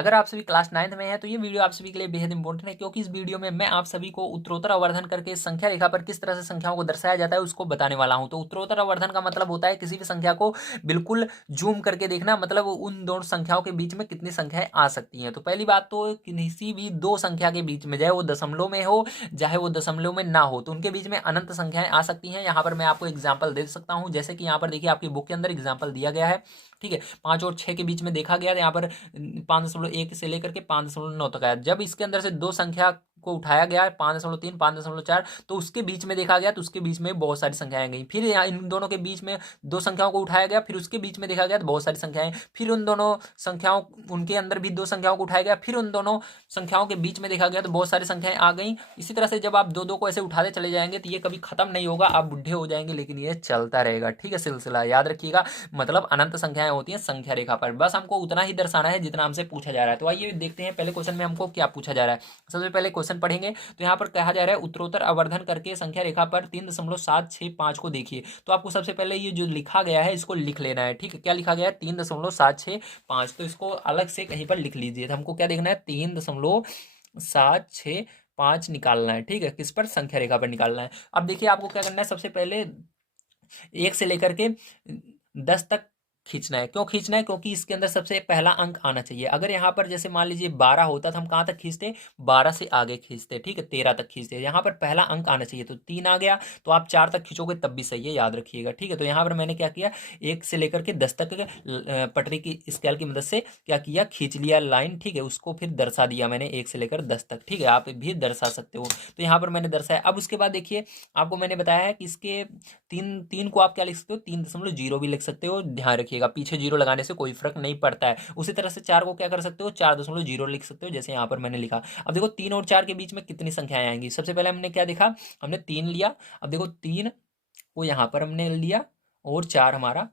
अगर आप सभी क्लास 9th में हैं तो ये वीडियो आप सभी के लिए बेहद इंपॉर्टेंट है, क्योंकि इस वीडियो में मैं आप सभी को उत्तरोत्तर आवर्धन करके संख्या रेखा पर किस तरह से संख्याओं को दर्शाया जाता है उसको बताने वाला हूं। तो उत्तरोत्तर आवर्धन का मतलब होता है किसी भी संख्या को बिल्कुल जूम करके देखना, मतलब उन दोनों संख्याओं के बीच में कितनी संख्याएं आ सकती हैं। तो पहली बात तो किसी भी दो संख्या के बीच में, चाहे वो दशमलव में हो चाहे वो दशमलव में ना हो, तो उनके बीच में अनंत संख्याएं आ सकती हैं। यहाँ पर मैं आपको एग्जाम्पल दे सकता हूँ, जैसे कि यहाँ पर देखिए आपकी बुक के अंदर एग्जाम्पल दिया गया है। ठीक है, 5 और 6 के बीच में देखा गया, यहाँ पर 5.1 से लेकर के 5.9 तक आया। जब इसके अंदर से दो संख्या को उठाया गया 5.3 5.4, तो उसके बीच में देखा गया तो उसके बीच में बहुत सारी संख्याएं गई। फिर यहाँ इन दोनों के बीच में दो संख्याओं को उठाया गया, फिर उसके बीच में देखा गया तो बहुत सारी संख्याएं, फिर उन दोनों संख्याओं उनके अंदर भी दो संख्याओं को उठाया गया, फिर उन दोनों संख्याओं के बीच में देखा गया तो बहुत सारी संख्याएं आ गई। इसी तरह से जब आप दो दो को ऐसे उठाते चले जाएंगे तो ये कभी खत्म नहीं होगा, आप बुढ़े हो जाएंगे लेकिन ये चलता रहेगा। ठीक है, सिलसिला याद रखिएगा, मतलब अनंत संख्याएं होती हैं संख्या रेखा पर। बस हमको उतना ही दर्शाना है जितना हमसे पूछा जा रहा है। तो आइए देखते हैं पहले क्वेश्चन में हमको क्या पूछा जा रहा है। सबसे पहले क्वेश्चन पढ़ेंगे तो यहाँ पर कहा जा रहा है उत्तरोत्तर आवर्धन करके संख्या रेखा पर 3.765 को देखिए। तो आपको सबसे पहले ये जो लिखा गया है इसको लिख लेना है। ठीक है, क्या लिखा गया है? 3.765, तो इसको अलग से कहीं पर लिख लीजिए। तो हमको क्या देखना है? 3.765 निकालना है। ठीक है, किस पर? संख्या रेखा पर निकालना है। अब देखिए आपको क्या करना है, सबसे पहले 1 से लेकर के 10 तक खींचना है। क्यों खींचना है? क्योंकि इसके अंदर सबसे पहला अंक आना चाहिए। अगर यहाँ पर जैसे मान लीजिए 12 होता तो हम कहाँ तक खींचते? 12 से आगे खींचते। ठीक है, 13 तक खींचते। यहाँ पर पहला अंक आना चाहिए, तो 3 आ गया, तो आप 4 तक खींचोगे तब भी सही है, याद रखिएगा। ठीक है, तो यहाँ पर मैंने क्या किया, 1 से लेकर के 10 तक पटरी की स्केल की मदद से क्या किया, खींच लिया लाइन। ठीक है, उसको फिर दर्शा दिया मैंने 1 से लेकर 10 तक। ठीक है, आप भी दर्शा सकते हो। तो यहाँ पर मैंने दर्शाया। अब उसके बाद देखिए आपको मैंने बताया है कि इसके तीन तीन को आप क्या लिख सकते हो? 3.0 भी लिख सकते हो। ध्यान रखिएगा, पीछे जीरो लगाने से कोई फर्क नहीं पड़ता है। उसी तरह से 4 को क्या कर सकते हो? 4.0 लिख सकते हो, जैसे यहाँ पर मैंने लिखा। अब देखो 3 और 4 के बीच में कितनी संख्याएं आएंगी। सबसे पहले हमने क्या देखा? हमने 3 लिया। अब देखो 3 को यहाँ पर हमने लिया और 4 हमारा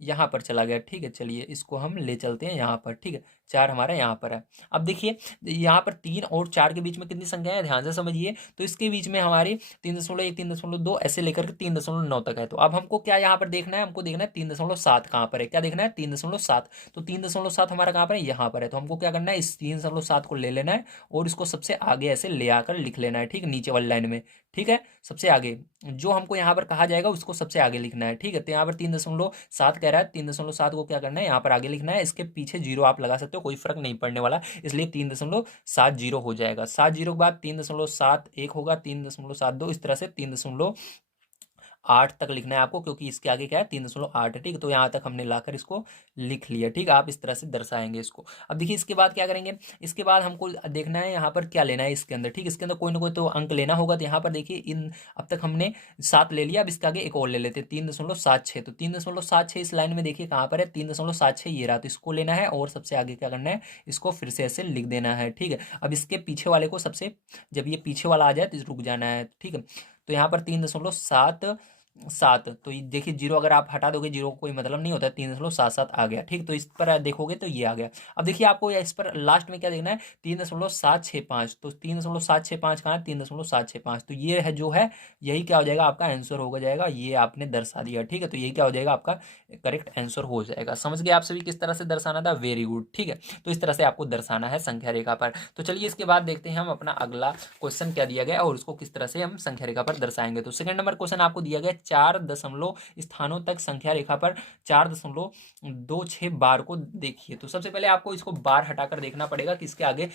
यहाँ पर चला गया। ठीक है, चलिए इसको हम ले चलते हैं यहाँ पर। ठीक है, 4 हमारा यहाँ पर है। अब देखिए यहाँ पर 3 और 4 के बीच में कितनी संख्या है, ध्यान से समझिए। तो इसके बीच में हमारी 3.1 3.2 ऐसे लेकर के 3.9 तक है। तो अब हमको क्या यहाँ पर देखना है? हमको देखना है 3.7 कहाँ पर है। क्या देखना है? 3.7। तो 3.7 हमारा कहाँ पर है? यहाँ पर है। तो हमको क्या करना है? इस 3.7 को ले लेना है और इसको सबसे आगे ऐसे ले आकर लिख लेना है। ठीक है, नीचे वाली लाइन में। ठीक है, सबसे आगे जो हमको यहाँ पर कहा जाएगा उसको सबसे आगे लिखना है। ठीक है, तो यहाँ पर 3.7 कह रहा है, 3.7 को क्या करना है? यहाँ पर आगे लिखना है। इसके पीछे जीरो आप लगा सकते हो, कोई फर्क नहीं पड़ने वाला, इसलिए 3.70 हो जाएगा। 70 के बाद 3.71 होगा, 3.72, इस तरह से 3.8 तक लिखना है आपको, क्योंकि इसके आगे क्या है? 3.8 है। ठीक है, तो यहाँ तक हमने लाकर इसको लिख लिया। ठीक है, आप इस तरह से दर्शाएंगे इसको। अब देखिए इसके बाद क्या करेंगे? इसके बाद हमको देखना है यहाँ पर क्या लेना है इसके अंदर। ठीक, इसके अंदर कोई ना कोई तो अंक लेना होगा। तो यहाँ पर देखिए इन अब तक हमने 7 ले लिया। अब इसके आगे एक और ले लेते हैं, 3.76। तो 3.76 इस लाइन में देखिए कहाँ पर है? 3.76 ये रहा, तो इसको लेना है और सबसे आगे क्या करना है? इसको फिर से ऐसे लिख देना है। ठीक है, अब इसके पीछे वाले को सबसे, जब ये पीछे वाला आ जाए तो रुक जाना है। ठीक है, तो यहाँ पर 3.77, तो ये देखिए जीरो अगर आप हटा दोगे, जीरो को कोई मतलब नहीं होता है, 3.77 आ गया। ठीक, तो इस पर देखोगे तो ये आ गया। अब देखिए आपको इस पर लास्ट में क्या देखना है? 3.765। तो 3.765 कहाँ है? 3.765, तो ये है जो है, यही क्या हो जाएगा? आपका आंसर होगा जाएगा। ये आपने दर्शा दिया। ठीक है, तो यही क्या हो जाएगा? आपका करेक्ट आंसर हो जाएगा। समझ गए आप सभी किस तरह से दर्शाना था? Very good. ठीक है, तो इस तरह से आपको दर्शाना है संख्या रेखा पर। तो चलिए इसके बाद देखते हैं हम अपना अगला क्वेश्चन क्या दिया गया और उसको किस तरह से हम संख्या रेखा पर दर्शाएंगे। तो सेकंड नंबर क्वेश्चन आपको दिया गया 4 दशमलव स्थानों तक संख्या रेखा पर 4.26 बार को देखिए। तो सबसे पहले आपको इसको बार हटाकर देखना पड़ेगा कि इसके आगे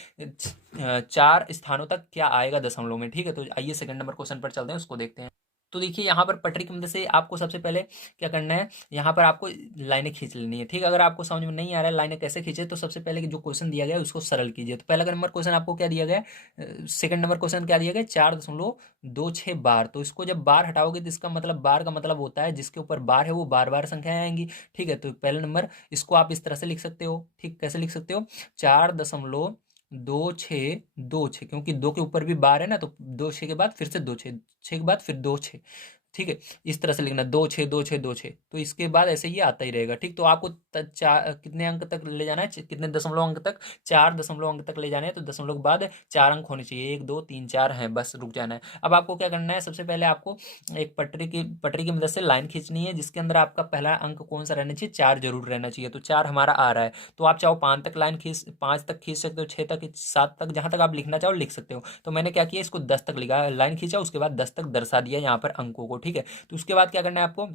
4 स्थानों तक क्या आएगा दशमलव में। ठीक है, तो आइए सेकंड नंबर क्वेश्चन पर चलते हैं, उसको देखते हैं। तो देखिए यहाँ पर पटरी की मदद से आपको सबसे पहले क्या करना है? यहाँ पर आपको लाइनें खींच लेनी है। ठीक है, अगर आपको समझ में नहीं आ रहा है लाइनें कैसे खींचे, तो सबसे पहले जो क्वेश्चन दिया गया है उसको सरल कीजिए। तो पहला नंबर क्वेश्चन आपको क्या दिया गया? सेकंड नंबर क्वेश्चन क्या दिया गया? 4.26 बार। तो इसको जब बार हटाओगे तो इसका मतलब, बार का मतलब होता है जिसके ऊपर बार है वो बार बार संख्याएं आएंगी। ठीक है, तो पहला नंबर इसको आप इस तरह से लिख सकते हो। ठीक, कैसे लिख सकते हो? 4.2626, क्योंकि 2 के ऊपर भी बार है ना, तो 2 6 के बाद फिर से 2 6, 6 के बाद फिर 2 6, ठीक है, इस तरह से लिखना 2 6 2 6 2 6। तो इसके बाद ऐसे ही आता ही रहेगा। ठीक, तो आपको चार कितने अंक तक ले जाना है, कितने दशमलव अंक तक, 4 दशमलव अंक तक ले जाने हैं। तो दशमलव के बाद 4 अंक होने चाहिए, 1 2 3 4 हैं, बस रुक जाना है। अब आपको क्या करना है, सबसे पहले आपको एक पटरी की मदद से लाइन खींचनी है, जिसके अंदर आपका पहला अंक कौन सा रहना चाहिए, 4 जरूर रहना चाहिए। तो 4 हमारा आ रहा है, तो आप चाहो 5 तक लाइन खींच, 5 तक खींच सकते हो, 6 तक, 7 तक, जहां तक आप लिखना चाहो लिख सकते हो। तो मैंने क्या किया, इसको 10 तक लिखा, लाइन खींचा, उसके बाद 10 तक दर्शा दिया यहाँ पर अंकों को। ठीक है, तो उसके बाद क्या करना है आपको,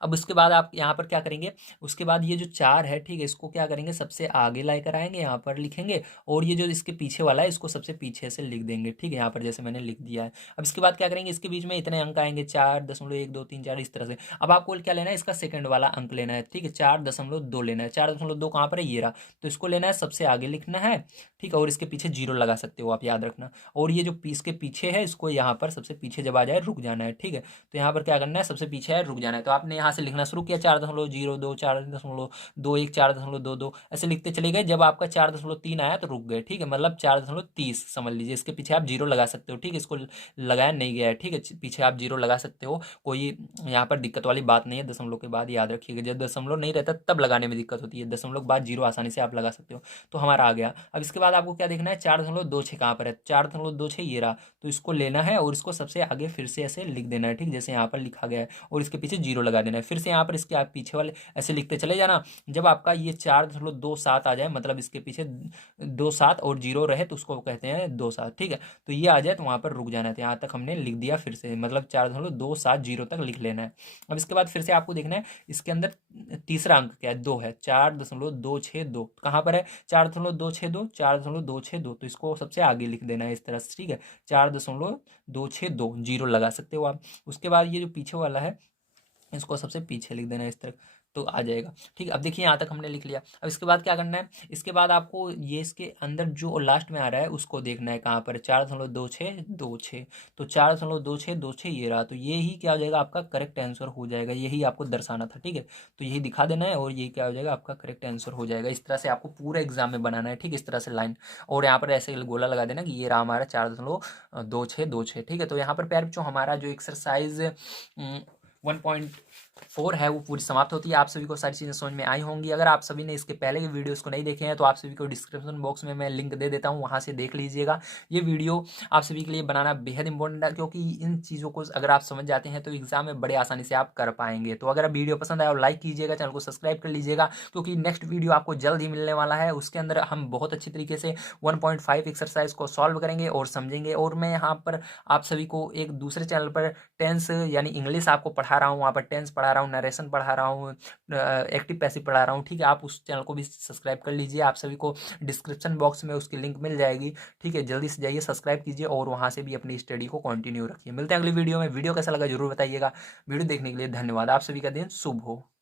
अब उसके बाद आप यहाँ पर क्या करेंगे, उसके बाद ये जो 4 है, ठीक है, इसको क्या करेंगे, सबसे आगे लाकर आएंगे, यहाँ पर लिखेंगे, और ये जो इसके पीछे वाला है इसको सबसे पीछे से लिख देंगे। ठीक है, यहाँ पर जैसे मैंने लिख दिया है। अब इसके बाद क्या करेंगे, इसके बीच में इतने अंक आएंगे, 4 दशमलव 1 2 3 4, इस तरह से। अब आपको क्या लेना है, इसका सेकंड वाला अंक लेना है। ठीक है, 4.2 लेना है। 4.2 कहाँ पर है, ये रहा। तो इसको लेना है, सबसे आगे लिखना है। ठीक है, और इसके पीछे जीरो लगा सकते हो आप, याद रखना। और ये जो पीस के पीछे है, इसको यहाँ पर सबसे पीछे जब आ जाए रुक जाना है। ठीक है, तो यहाँ पर क्या करना है, सबसे पीछे है रुक जाना है। तो आपने यहाँ से लिखना शुरू किया, 4.02, 4.21, 4.22, ऐसे लिखते चले गए। जब आपका 4.3 आया तो रुक गए। ठीक है, मतलब 4.30 समझ लीजिए। इसके पीछे आप जीरो लगा सकते हो। ठीक है, इसको लगाया नहीं गया है। ठीक है, पीछे आप जीरो लगा सकते हो, कोई यहाँ पर दिक्कत वाली बात नहीं है। दशमलव के बाद याद रखिएगा, जब दशमलव नहीं रहता तब लगाने में दिक्कत होती है, दशमलव के बाद जीरो आसानी से आप लगा सकते हो। तो हमारा आ गया। अब इसके बाद आपको क्या देखना है, 4.26 कहाँ पर है, 4.26 ये रहा। तो इसको लेना है और इसको सबसे आगे फिर से ऐसे लिख देना है। ठीक, जैसे यहाँ पर लिखा गया है, और इसके पीछे जीरो लगा देना है। फिर से यहाँ पर इसके आप पीछे वाले ऐसे लिखते चले जाना। जब आपका ये 4.27 आ जाए, मतलब इसके पीछे 2 7 और जीरो रहे, तो उसको कहते हैं 2 7। ठीक है, तो ये आ जाए तो वहाँ पर रुक जाना है। तो यहाँ तक हमने लिख दिया, फिर से मतलब 4.27 जीरो तक लिख लेना है। अब इसके बाद फिर से आपको देखना है, इसके अंदर तीसरा अंक क्या है, 2 है, 4.262 कहाँ पर है, 4.262, 4.262। तो इसको सबसे आगे लिख देना है इस तरह से। ठीक है, 4.262 जीरो लगा सकते हो आप। उसके बाद ये जो पीछे वाला है, इसको सबसे पीछे लिख देना है इस तरह, तो आ जाएगा। ठीक है, अब देखिए यहाँ तक हमने लिख लिया। अब इसके बाद क्या करना है, इसके बाद आपको ये इसके अंदर जो लास्ट में आ रहा है उसको देखना है, कहाँ पर, 4.2626। तो 4.2626 ये रहा। तो ये ही क्या हो जाएगा, आपका करेक्ट आंसर हो जाएगा। यही आपको दर्शाना था। ठीक है, तो यही दिखा देना है, और ये क्या हो जाएगा, आपका करेक्ट आंसर हो जाएगा। इस तरह से आपको पूरा एग्जाम में बनाना है। ठीक है, इस तरह से लाइन, और यहाँ पर ऐसे गोला लगा देना कि ये रहा हमारा 4.2626। ठीक है, तो यहाँ पर प्यार जो हमारा जो एक्सरसाइज 1.4 है वो पूरी समाप्त होती है। आप सभी को सारी चीज़ें समझ में आई होंगी। अगर आप सभी ने इसके पहले के वीडियोस को नहीं देखे हैं तो आप सभी को डिस्क्रिप्शन बॉक्स में मैं लिंक दे देता हूँ, वहाँ से देख लीजिएगा। ये वीडियो आप सभी के लिए बनाना बेहद इंपॉर्टेंट है, क्योंकि इन चीज़ों को अगर आप समझ जाते हैं तो एग्जाम में बड़े आसानी से आप कर पाएंगे। तो अगर वीडियो पसंद आया और लाइक कीजिएगा, चैनल को सब्सक्राइब कर लीजिएगा, क्योंकि नेक्स्ट वीडियो आपको जल्द ही मिलने वाला है। उसके अंदर हम बहुत अच्छी तरीके से 1.5 एक्सरसाइज को सॉल्व करेंगे और समझेंगे। और मैं यहाँ पर आप सभी को एक दूसरे चैनल पर टेंस यानी इंग्लिश आपको पढ़ा रहा हूँ, वहाँ पर टेंस पढ़ा रहा हूँ, नरेशन पढ़ा रहा हूँ, एक्टिव पैसिव पढ़ा रहा हूँ। ठीक है, आप उस चैनल को भी सब्सक्राइब कर लीजिए। आप सभी को डिस्क्रिप्शन बॉक्स में उसकी लिंक मिल जाएगी। ठीक है, जल्दी से जाइए, सब्सक्राइब कीजिए और वहाँ से भी अपनी स्टडी को कंटिन्यू रखिए। मिलते हैं अगली वीडियो में। वीडियो कैसा लगा जरूर बताइएगा। वीडियो देखने के लिए धन्यवाद। आप सभी का दिन शुभ हो।